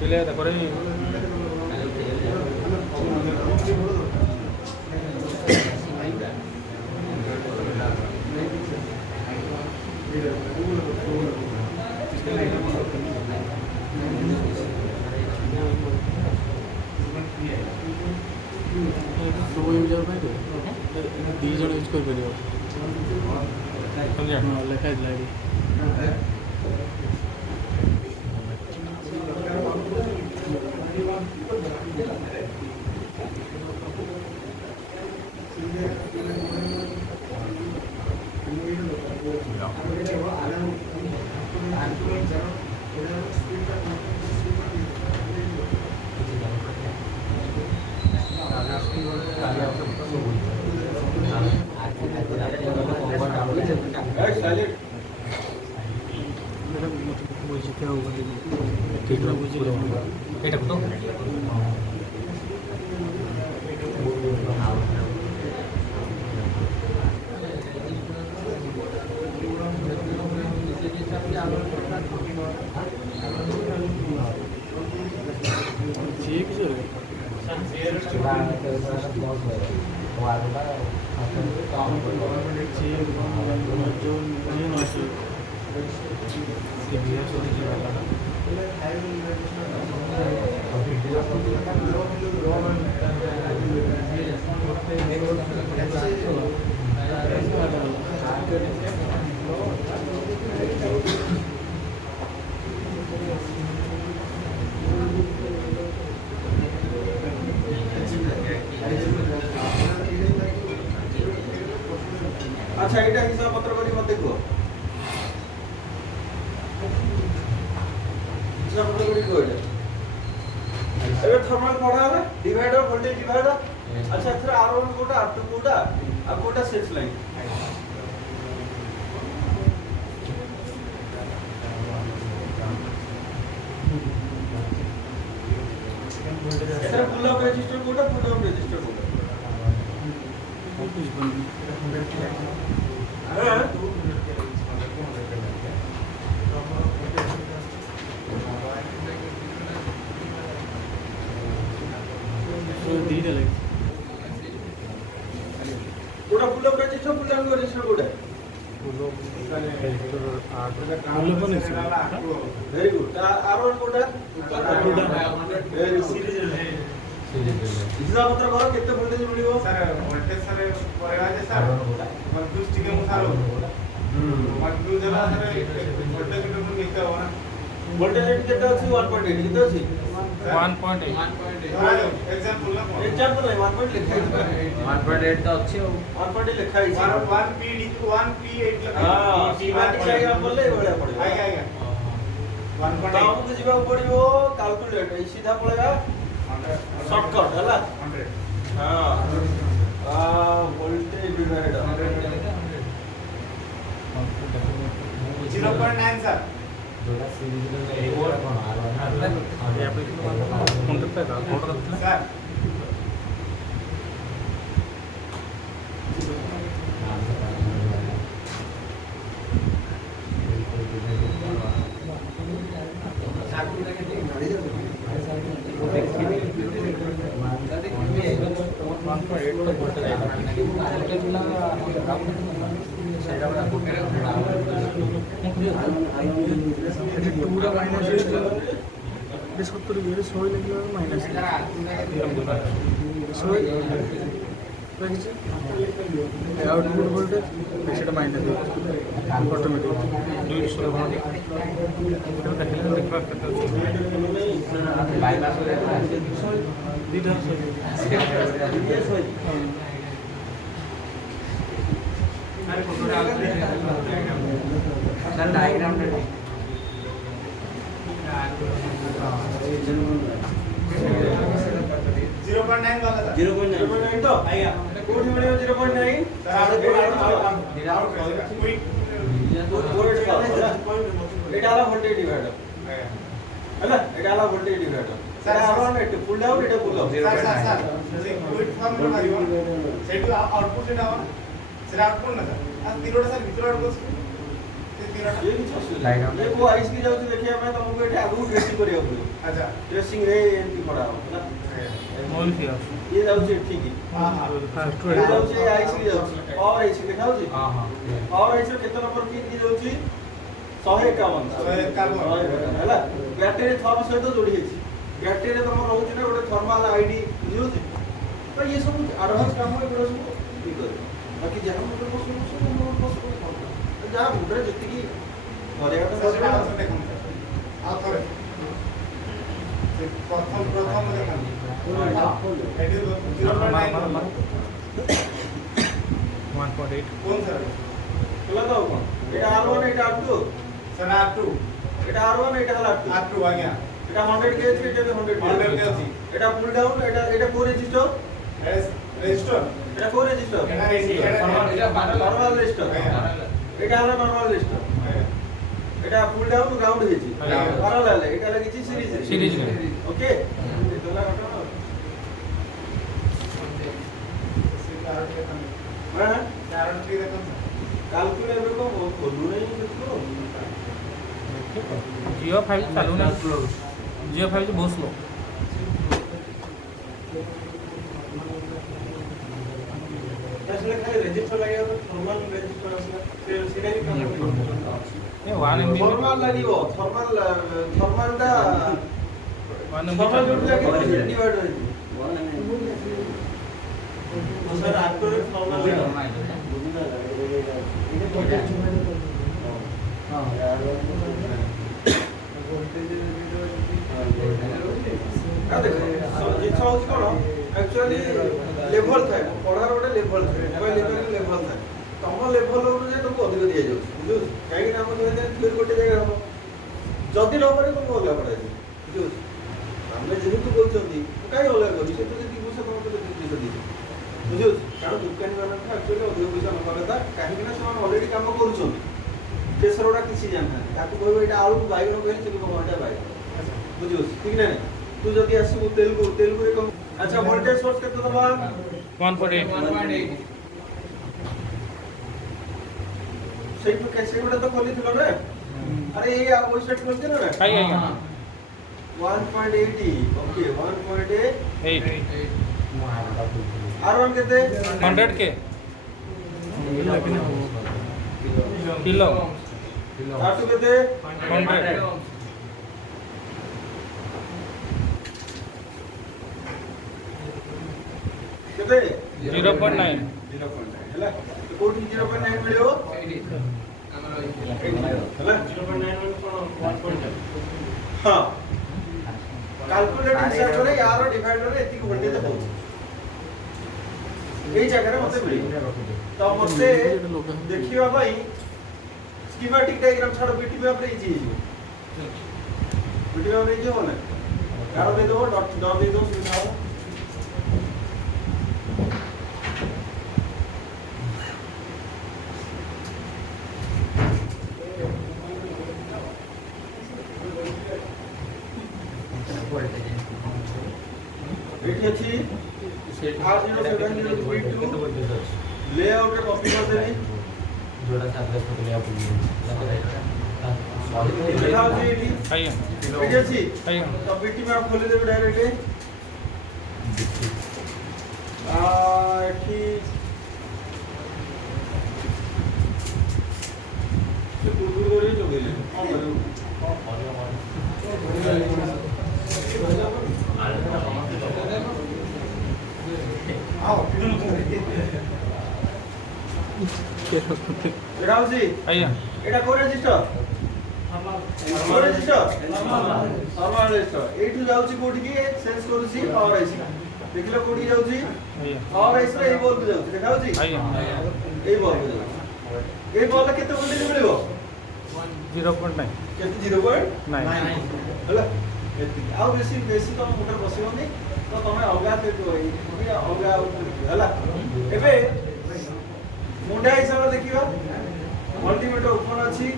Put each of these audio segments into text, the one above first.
দিলে তারপরে ଦି ଜଣ ୟୁଜ୍ କରିପାରିବ ଲେଖା ହେଇଥିଲା ଏଠି। ଏଇଟାକୁ ତ अच्छा एटा हिसाब पत्र करी मत देखो हिसाब पत्र करी को एटा एबे थर्मल पढ़ा है डिवाइडर वोल्टेज डिवाइडर अच्छा फिर R1 कोटा R2 कोटा आ कोटा सेक्स लाइन एथरा पुल अप रजिस्टर कोटा पुल अप रजिस्टर कोटा कोटा pull up register pull down register कोटा वेरी गुड R1 कोटा वेरी गुड हिसाब पत्र करो केते वोल्टेज मिलियो सर वोल्टेज सर परेगा जे सर कंफ्यूज टिके मु सारो कंफ्यूज जरा सर वोल्टेज मीटर में केते हो ना वोल्टेज रेट केते अछि 1.8 केते अछि 1.8 एग्जांपल ना एग्जांपल है 1.8 लिखा है 1.8 तो अच्छी हो 1.8 लिखा है 1 p 8 लगा हां सीमाटी का एग्जांपल ले बड़ा पड़ेगा आएगा 1.8 तो हमको जीवा पड़ियो कैलकुलेट सीधा पड़ेगा शॉर्टकट है ना 100 हां वोल्टेज डिवाइडर 0.9 सर जोड़ा सीरीज में एक और कौन आ रहा है ये एप्लीकेशन कौन करता है कौन करता है सर आउटपुट वोल्टेज সেটা মাইনাস অটোমেটিক 200 ঘন্টা এটা দেখলে দেখবা কত বাইপাস হয়ে আছে দিটা सर डायग्राम में 0.9 वाला सर 0.9 तो आया कोठी मिलियो 0.9 এটা হলো ভোল্টেজ ডিভাইডার হ্যাঁ এটা হলো ভোল্টেজ ডিভাইডার স্যার R1 এটা ফুল ডাউন এটা pull up sir quick formula মারিব সেটু আউটপুট এটা সেটা আউটপুট না স্যার আর তিনটা স্যার ভিতরে আউটপুট ये किछ असुविधा नहीं। ये वो आइस की जाउछ देखिया मैं तुमको एठी आगु ड्रेसिंग करिया पड़ियो। अच्छा ड्रेसिंग रे एंटी पड़ा हो ना। मोल किया ये जाउछ ठीक ही। हां हां फास्ट ये जाउछ ये आइस की जाउछ और आइस देखाउछ। हां हां और आइस केते नंबर की जाउछ 151 151 हैला। बैटरी थर्म सहित जोड़ी अछि। बैटरी रे तम रहउछ ना गोटे थर्मल आईडी बुझियो। तो ये सब एडवांस काम है एगुड़ा सब ठीक है। बाकी जहाँ मुझे पसंद जहाँ मुझे जितनी घरे ସେଟା ଆଉ ଦେଖନ୍ତୁ ଆଉ ଥରେ ସେ ପ୍ରଥମ ଦେଖନ୍ତୁ ଏଠି 0.9 1.8 কোন স্যার चला तो कौन এটা R1 এটা R2 স্যার R2 এটা R1 এটা হলো R2 R2 আজ্ঞা এটা 100 কেজি এটা 100 100 কেজি এটা ফুল ডাউন এটা কোর রেজিস্টার রেজিস্টার এটা কোর রেজিস্টার এটা নরমাল রেজিস্টার এটা হলো নরমাল রেজিস্টার এটা ফুল ডাউন গ্রাউন্ড হয়েছে প্যারালাল এটা লাগিছি সিরিজ ওকে এতলা ঘটনা হ্যাঁ গ্যারান্টি দেখুন ক্যালকুলেটর को खोलू नहीं देखो जियो 5 चालू नहीं जियो 5 बहुत स्लो আসলে খালি রেজিস্টার লাগে তো নরমাল রেজিস্টার আসলে সেটা কি কাম করে ये 1 MB নরমাল লাগিব থর্মালটা 1 MB থর্মাল জুড়ে লাগে ডিভাইড হয়ে যায় স্যার আক্টরের থর্মাল ଜିନିଷ ହଉଛି କ'ଣ ଆକ୍ଚୁଆଲି ଲେଭଲ ଥାଏ ପଢ଼ାର ଗୋଟେ ଲେଭଲ ଥାଏ ମୋବାଇଲ ଲେଭଲ ଥାଏ ତମ ଲେଭଲ ଅନୁଯାୟୀ ତମକୁ ଅଧିକ ଦିଆଯାଉଛି ବୁଝୁଛି କାହିଁକିନା ଆମ ଥିଓରି ଗୋଟେ ଜାଗାରେ ହେବ ଯଦି ନ ପାରେ ତମକୁ ଅଲଗା ପଢ଼ାଯାଉଛି ବୁଝୁଛି ଆମେ ଯେହେତୁ କହୁଛନ୍ତି କାହିଁ ଅଲଗା କରିବି ସେ ତ ଯେତିକି ପଇସା ତମକୁ ଯେତିକି ପଇସା ଦେଇଛି ବୁଝୁଛି କାରଣ ଦୋକାନୀମାନଙ୍କୁ ଆକ୍ଚୁଆଲି ଅଧିକ ପଇସା ନେବା କଥା କାହିଁକିନା ସେମାନେ ଅଲରେଡ଼ି କାମ କରୁଛନ୍ତି ପ୍ରେସର ଗୁଡ଼ା କିଛି ଜାଣିନାହାନ୍ତି ତାକୁ କହିବ ଏଇଟା ଆଳୁ ବାଇଗଣ କହିଲେ ସେ କହିବ ଏଇଟା ବାଇଗଣ ବୁଝୁଛି ଠିକ ନା ନାହିଁ तू जदि आसबु तेलुगु रे कम अच्छा वोल्टेज सोर्स केते दबा 1.8 सही तो कैसे गोटा तो खोली थिलो रे अरे ये आप वेबसाइट खोलते ना रे आई 1.80 ओके 1.8 R1 केते 100 के किलो R2 केते 100 केते 0.9 ହେଲା ତ କୋଠି 0.9 मिलियो ହେଲା 0.9 ମାନେ कोन 1.9 हां कैलकुलेटर हिसाब करे यार डिवाइडर रे एतिक वोल्टेज होଉଛି এই জায়গায় মতে মিলি তো মতে দেখিবা ভাই স্কিমেটিক ডায়াগ্রাম ছাড়ো বিটি ম্যাপ রে ইজি হিজো বিটি ম্যাপ রে ইজি হবে না কারো দে দেবো ডট দে দেবো সুবিধা হবে এটি আছে R0702 लेआउट रे कॉपी कर देनी जोड़ा से आपका फोटो लिया देखा होची एटी आइए एटी अछि आइए तो बीटी में आप खोले देबे डायरेक्ट एटी से पूर्व करे जो गेले कोन आओ एटा होची आइए एटा को register normal register normal register एठू जाउची कोठी की सेंस करूची पावर आईसी देखिलो कोठी जाउची आइए पावर आईसी रे ए बल्ब जाउची देखा होची आइए ए बल्ब जाउची ए बल्ब केते वोल्टेज मिलिबो 0.9 केते 0.9 9 होला एति आ बेसी बेसी तो मोटर बसिबोनी तो तमे अलगा ते अलगा होला एबे मुंडा हिसाब देखिबा मल्टीमीटर ओपन अछि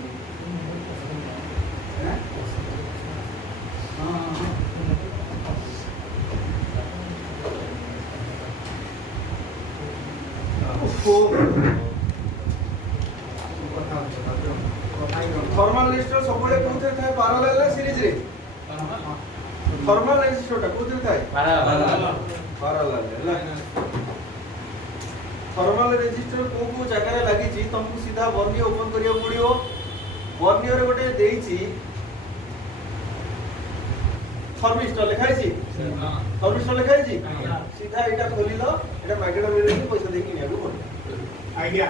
ପାରାଲାଲ ନା ସିରିଜ ରେ थर्मल रेजिस्टरटा कोथि थाए पारालाल ହେଲା थर्मल रेजिस्टर को जगह रे लागि छी तुमको सीधा वर्नियर ओपन करिया पड़ियो वर्नियर रे गोटे देइछि थर्मिस्टर लिखाइ छी थर्मिस्टर लिखाइ छी सीधा एटा खोली लो एटा मार्केट रे पैसा देकी निया को आइडिया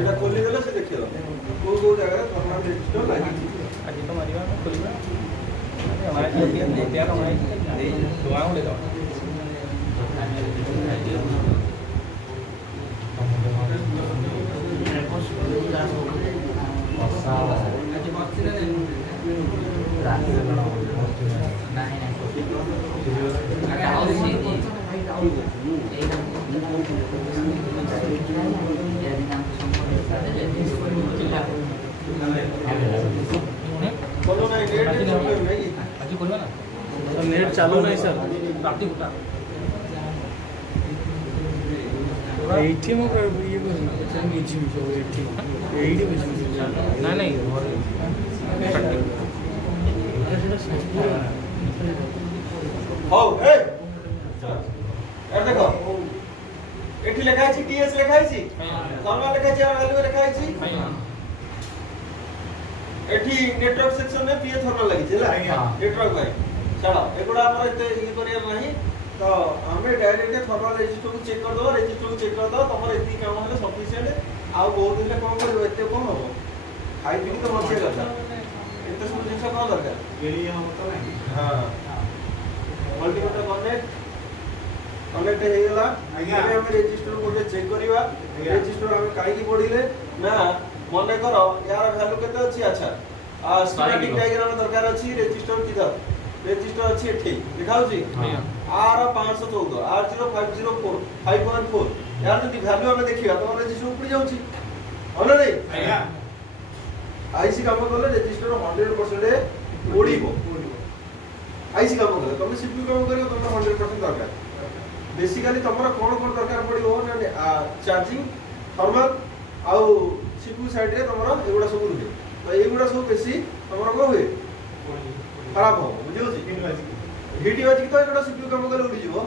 एटा खोली देलो से देखियो को जगह थर्मल रेजिस्टर लागि छी आज तो मारिबा खोलिबा हमारे लिए तैयार हमारे दुआ ले दो बोलो ना नेट नहीं आज खोलवा ना सर नेट चालू नहीं सर राती उठा एटीएम ये बुझी एटीएम नहीं नहीं हो ए यार देखो एठी लिखा है टीएस लिखा है नॉर्मल लिखा है वैल्यू लिखा है एठी नेटवर्क सेक्शन में पीए थर्मल लगी छला नेटवर्क भाई चलो एगुडा हमर एते ये करियर नहीं तो हमें डायरेक्ट थर्मल रेजिस्टर को चेक कर दो तमर एती काम है सफिशिएंट आ बहुत दिन कोन कर एते कोन हो खाई पी तो मचे करता एते सब जिंस कोन दरकार गेली हम तो नहीं हां मल्टीमीटर कनेक्ट हे गेला आज्ञा हम रेजिस्टर को चेक करिवा रेजिस्टर हम काई की पढिले ना मने करो यार वैल्यू केते अछि अच्छा आ स्कीमेटिक डायग्राम दरकार अछि रेजिस्टर किधर रेजिस्टर अछि एठी लिखाउ छी आर 514 R0504 514 यार जदी वैल्यू हमें देखिया तो रेजिस्टर ऊपर जाउ छी होना नहीं आज्ञा आईसी काम करले रेजिस्टर 100% ओडीबो आईसी काम करले तुम सीपीयू काम करियो तुम 100% दरकार बेसिकली तमरा कोन दरकार पड़िबो ना चार्जिंग थर्मल आउ सीपीयू साइड रे तमरा एगुडा सब रुहे तो एगुडा सब बेसी तमरा को हुए खराब हो बुझियो छी हिट बाजी तो एगुडा सीपीयू काम करले उडी जीवो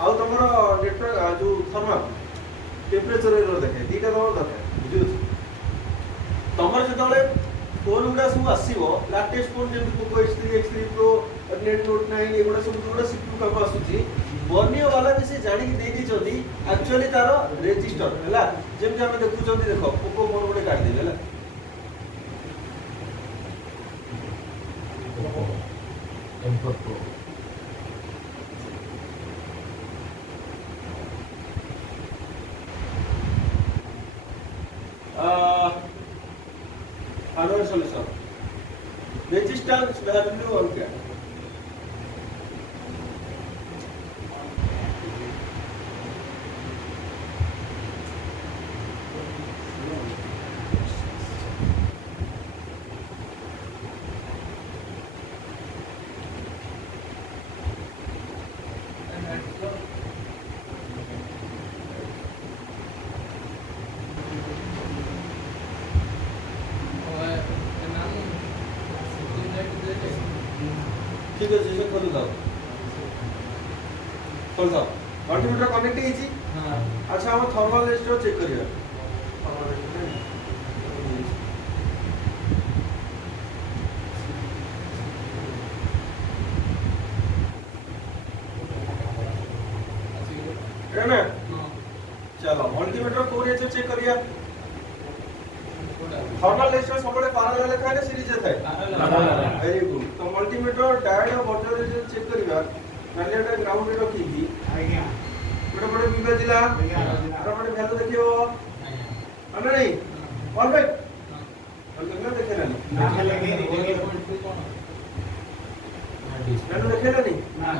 आउ तमरा नेटवर्क जो थर्मल टेम्परेचर रे देखे दीटा तमरा दरकार बुझियो छी तमरा जतले फोन गुडा सब आसीबो लेटेस्ट फोन जे पोको X3 X3 Pro नेट नोट 9 एगुडा सब गुडा सीपीयू काम आसुची वर्नियो वाला भी से जानी की दे दी चोदी एक्चुअली तारो रजिस्टर हैला जेम जे हम देखु चोदी देखो पोको फोन गुडे काट देले हैला M4 another solution resistance value on क्या ठीक है से खोल दो मल्टीमीटर कनेक्ट ହେଇଛି अच्छा हम थर्मल रेजिस्टर चेक करिया है ना चलो मल्टीमीटर को रेजिस्टर चेक करिया थर्मल रेजिस्टर सबले पैरेलल लिखा है सीरीज है वेरी गुड तो मल्टीमीटर डायोड और वोल्टेज रेजिस्टर चेक करिवा मैग्नेट ग्राउंड रे रखी थी आज्ञा बड़े बड़े विभा जिला और बड़े वैल्यू देखियो अन नहीं परफेक्ट और कितना देखे ना ना लगे नहीं वैल्यू देखे ना नहीं ना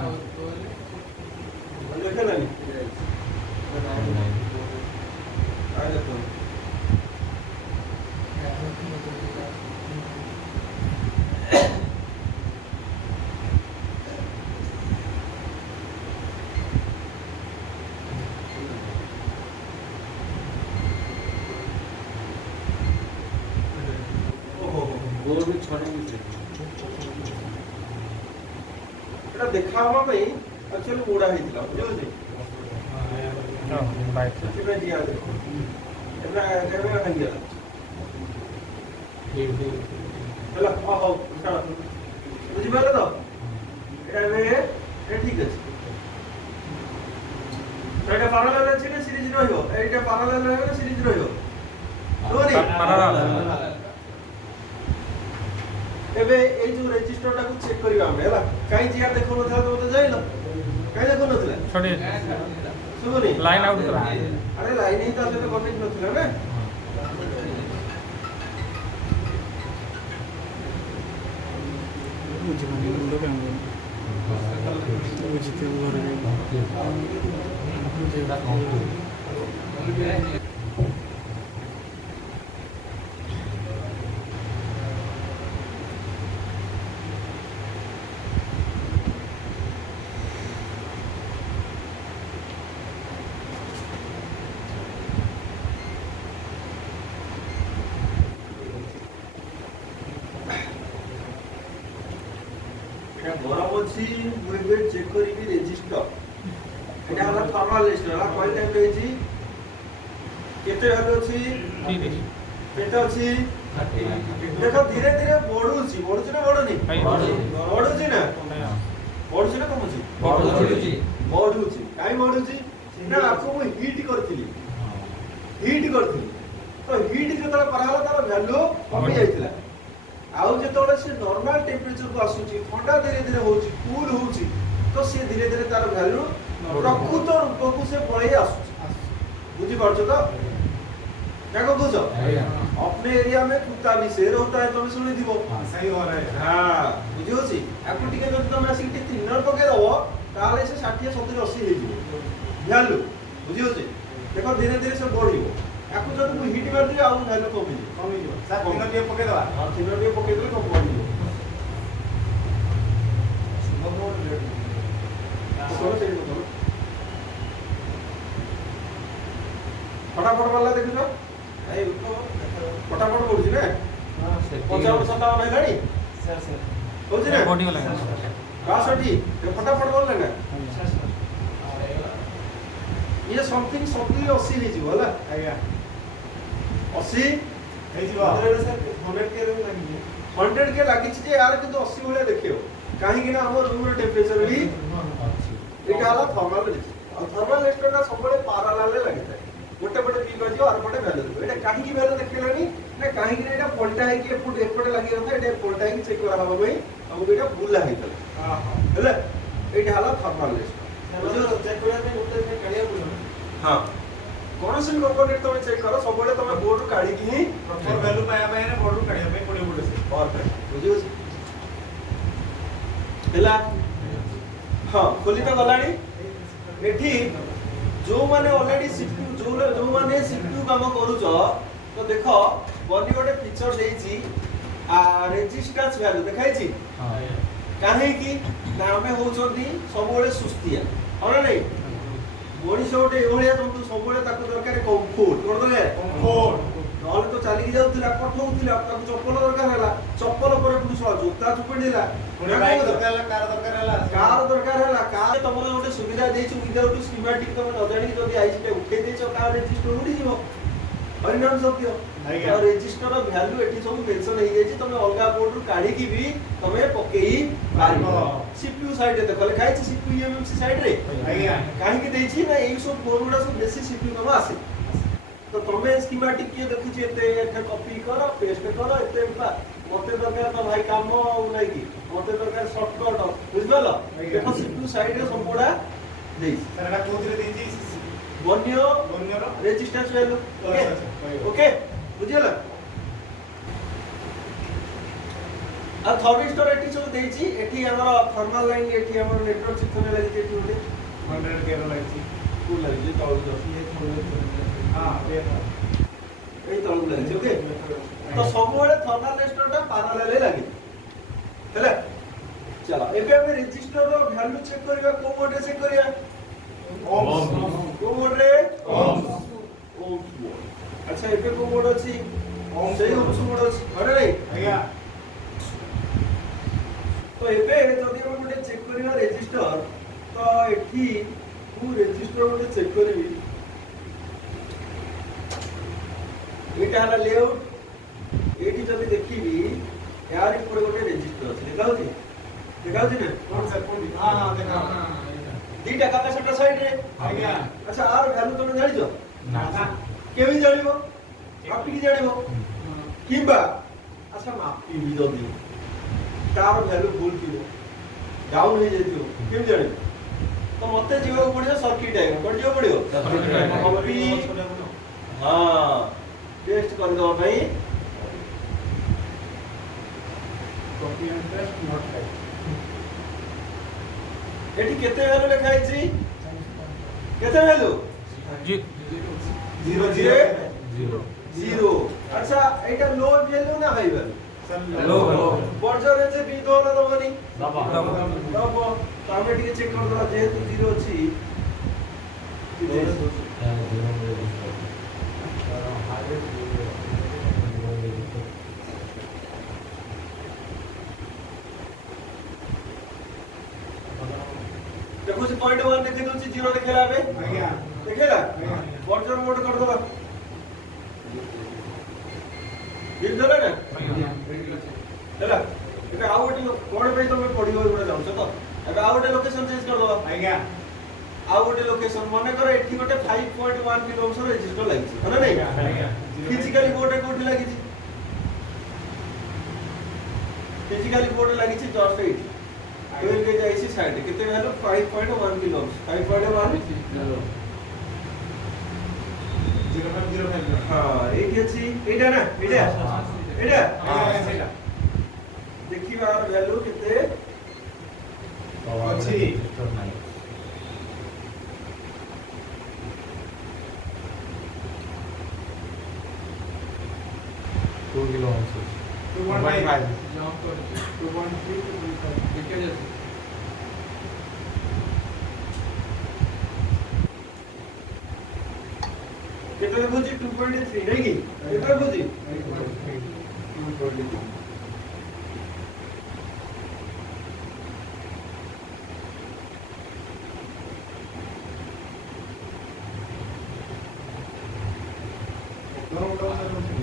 वैल्यू देखे ना नहीं आ देखो गोल में এটা দেখা হওয়া ପାଇଁ ଆକ୍ଚୁଆଲି ମୋଡ଼ା ହେଇଥିଲା ବୁଝୁଛି ସେଥିପାଇଁ ଦିଆ ଦେଖ ଏବେ ଏବେ ଭାଙ୍ଗିଗଲା ହେଲା ହଉ ଛାଡ଼ ବୁଝିପାରିଲେ ତ এটা ଏବେ এটা ঠিক আছে তো এটা প্যারালাল আছে না সিরিজ রহিব এইটা প্যারালাল রহিব না সিরিজ রহিব রহিবনি ଏବେ ଏଇ ଯୋଉ ରେଜିଷ୍ଟରଟାକୁ ଚେକ୍ କରିବା ଆମେ ହେଲା କାଇଁ ଜିଆର ଦେଖଉନଥିଲା ତ ମତେ ଜାଣିଲ କାଇଁ ଦେଖଉନଥିଲା छोड़ी ଶୁଭୁନି लाइन आउट करा ଆରେ ଲାଇନ ହିଁ ତା ସହିତ କନେକ୍ଟ ନଥିଲା ନା ବୁଝିପାରୁନି ମୁଣ୍ଡ କାମ ବୁଝିତେ ଘରେ এটা গরম আছে মুই বে চেক করিবি রেজিস্টার এটা হলো থর্মাল রেজিস্টার আর কয় টাইম রয়েছি কেতে ভ্যালু আছে 30 কেতে আছে দেখো ধীরে ধীরে বড়ুছি বড়ুছি না বড়নি বড়ুছি না বড়ুছি না কমুছি বড়ুছি কাই বড়ুছি না আকু মু হিট করতিলি তো হিট যেতବେଳେ କରାହେଲା ତାର ଭ୍ୟାଲୁ କମି ଯାଇଥିଲା ଆଉ ଯେତେବେଳେ ସେ ନର୍ମାଲ ଟେମ୍ପରେଚରକୁ ଆସୁଛି ଥଣ୍ଡା ଧୀରେ ଧୀରେ ହଉଛି କୁଲ ହଉଛି ତ ସେ ଧୀରେ ଧୀରେ ତାର ଭ୍ୟାଲୁ ପ୍ରକୃତ ରୂପକୁ ସେ ପଳେଇ ଆସୁଛି ବୁଝିପାରୁଛ ତ क्या को बुझो अपने एरिया में कुत्ता भी शेर होता है तुम सुनी दिबो सही हो रहा है हां बुझियो छी आकु टिके जब तुम आसी टिके थिनर पके दबो ताले से 60 70 80 हे जिवो भ्यालु बुझियो छी देखो धीरे धीरे से बढ़ियो आकु जब तू हिट मार दियो आउ भ्यालु कमी ଯିବ ସାର୍ ତିନ ଟିକେ ପକେଇ ଦବା हां थिनर भी पके दले कम बढ़ियो फटाफट वाला देखो भाई उठो फटाफट पड़ुची ना 55 57 हेलानी ସାର୍ ସାର୍ होची ना बॉडी वाला 62 ये फटाफट बोलले ना ये समथिंग 70 80 हे जीव होला ଆଜ୍ଞା 80 ହେଇଯିବ सर 100 के रे लागी 100 के लागी छी जे यार किंतु 80 भले देखियो काहे कि ना हमर रूम रे टेंपरेचर भी एटा हला थर्मल रेजिस्टर और थर्मल रेजिस्टर ना सबले पैरेलल लागि थाए गोटे पटे पी बाजियो और पटे वैल्यू देखो एटा काहे की वैल्यू देखिलानी ना काहे कि एटा पलटा है कि एपट एपटे लागि रहता एटा पलटा है कि चेक करा हबो भाई हमको एटा भूल है तले हां हेले एटा हला थर्मल रेजिस्टर बुझो चेक करा में गोटे से काढिया बुझो हां कोनोसी कंपोनेंट तमे चेक करो सबले तमे बोर्ड काढी की ପ୍ରପର ଭ୍ୟାଲୁ ପାଇବା ପାଇଁ ନା ବୋର୍ଡରୁ କାଢିବା ପାଇଁ ପଡିବ ଗୋଟେ ସେ परफेक्ट बुझियो हेला हां खोली तो गलानी एठी जो माने ऑलरेडी सीपीयू जो माने सीपीयू काम करूछ तो देखो बनी गोटे फीचर देछि आ रेजिस्टेंस वैल्यू देखाइ छी काहे कि ना हमें होचोदी सबोले सुस्तिया और नहीं मनीष गोटे एभलिया तुम सब ताको दरकार कंफर्ट कोन दरकार कंफर्ट नहले तो चली जाउतिला पठौतिला ताको चप्पल दरकार हला चप्पल पर पुलिस जोता चुपड़िला ପୁଣି ବାଇକ୍ ଦରକାର ହେଲା କାର ଦରକାର ହେଲା कार दरकार हला कार तमरे गोटे सुविधा देछि विदाउट स्कीमेटिक तमे न जानि कि जदी आईसी के उठे देछो कार रजिस्टर उडी जीवो परिणाम सत्य आज्ञा। और रजिस्टर वैल्यू एठी सब मेंशन हे जाछि तमे अलगा बोर्ड रु काढी की भी तमे पकेई पारिबो सीपीयू साइड रे देखले खाइ छी सीपीयू एमएमसी साइड रे ଆଜ୍ଞା काहे कि देछि ना एई सब बोर्ड गुडा सब बेसी सीपीयू नमा आसे तो तमे स्कीमेटिक के देखु छी एते एठे कॉपी करो पेस्ट करो एते मते दरकार तो भाई काम हो नै कि मते दरकार शॉर्टकट बुझलो देखो सीपीयू साइड रे सब बोडा देइ ସାର୍ ଏଟା କୋଉଥିରେ ଦେଇଛି बन्यो ବନ୍ୟର रेजिस्टेंस वैल्यू ओके ओके बुझियला आ थर्मिस्टर एठी सब देछि एठी हमर थर्मल लाइन एठी हमर नेटवर्क चित्र लागि एठी होते 100 केरो लागଛି को लागि तळु जसी हां ये एई तळु लागि ओके तो सब बेले थर्मल रेजिस्टरटा पैरेलल लागि हैला चलो एबे हम रेजिस्टर रो वैल्यू चेक करबा को मोड चेक करिया ओम को मोड रे ओम अच्छा एबे को मोड अछि ओम सही ओम मोड अछि अरे नहीं ଆଜ୍ଞା तो एबे जदि हम गोटे चेक करिवा रजिस्टर तो एठी मु रजिस्टर गोटे चेक करिवि एटा हला लेआउट एठी जदि देखिबि यार ऊपर गोटे रजिस्टर अछि देखाउछि ना कौन सर कौन हां हां देखा दीटा कैपेसिटर साइड रे आज्ञा अच्छा आर वैल्यू तमे जानि छ ना केवि जानिबो मापी की जानिबो किबा अच्छा मापी भी जदि तार वैल्यू भूल थिबो डाउन हो जइथिबो केवि जानिबो तो मते जीवा पड़ियो सर्किट आइबो कोन जीवा पड़ियो कॉपी हां टेस्ट कर दो भाई copy and paste not right एठी केते वैल्यू लिखाइ छी केते वैल्यू जीरो जीरो जीरो अच्छा एटा लो वैल्यू ना हाई वैल्यू सर लो बर्जर रे जे बी दो ना दबनी दबा दब तो हमें टिके चेक कर दला जेहेतु जीरो अछि देखो से पॉइंट 1 लिखि दउछि जीरो लिखेला बे आज्ञा लिखेला बर्जर मोड कर दला लिख दला ना ହେଲା ଏବେ ଆଉ ଗୋଟେ କୋड ପାଇଁ ତମେ ପଢିବ ଗୋଟେ ଯାଉଛ ତ ଏବେ ଆଉ ଗୋଟେ ଲୋକେशन ଚେଞ୍ଜ कर दवा आज्ञा ଆଉ ଗୋଟେ ଲୋକେशन ମନେ କର ଏଠି ଗୋଟେ 5.1 किलो ओम्स रेजिस्टर लागिଛି ହେଲା ନାଇଁ आज्ञा फिजिकली बोर्ड कोठी लागिଛି फिजिकली बोर्ड लागिଛି जस्ट एट कोई के जाइसी साइड केते वैल्यू 5.1 किलो ओम्स 5.1 0505 हां एठी अछि एटा ना एटा सेटा देखिबा वैल्यू केते अच्छी 2 किलो 2.5 जंप कर 2.3 2.5 देखिए जैसे केते बुझी 2.3 नहीं की केते बुझी 2.3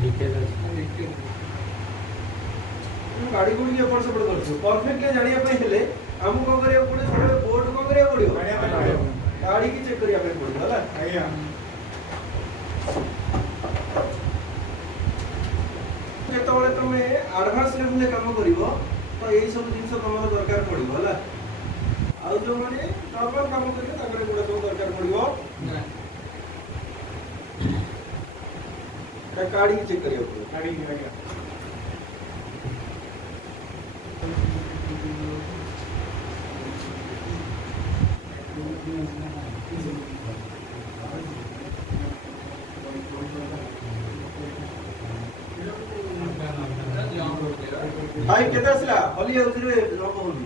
लीकेज गाड़ी गुडी के ऊपर से पड़ करछु परफेक्टली जानिया पे हेले हमु को करिया पड़े थोड़े बोर्ड को करिया पड़ियो गाड़ी की चेक करिया पे पड़ियो होला आज्ञा जेतबळे तमे एडवांस लेवल ले काम करिवो तो एई सब जिंस तमर दरकार पड़ियो होला आउ जो माने नॉर्मल काम करियो ताकरे गुडा सब दरकार पड़ियो ना गाड़ी की चेक करियो पड़ियो गाड़ी आज्ञा भाई केते असला हली जाउछि रे लोक होली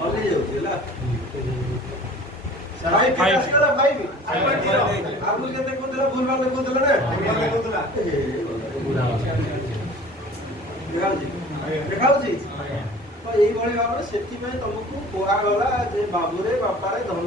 हली जाउछि होला भाई केते असला भाई आगु केते कोदला भूल भाल कोदला ना देखाउछि तो एई भଳି भाବରେ सेति में तुमको कोहा गला जे बाबूरे बापारे धन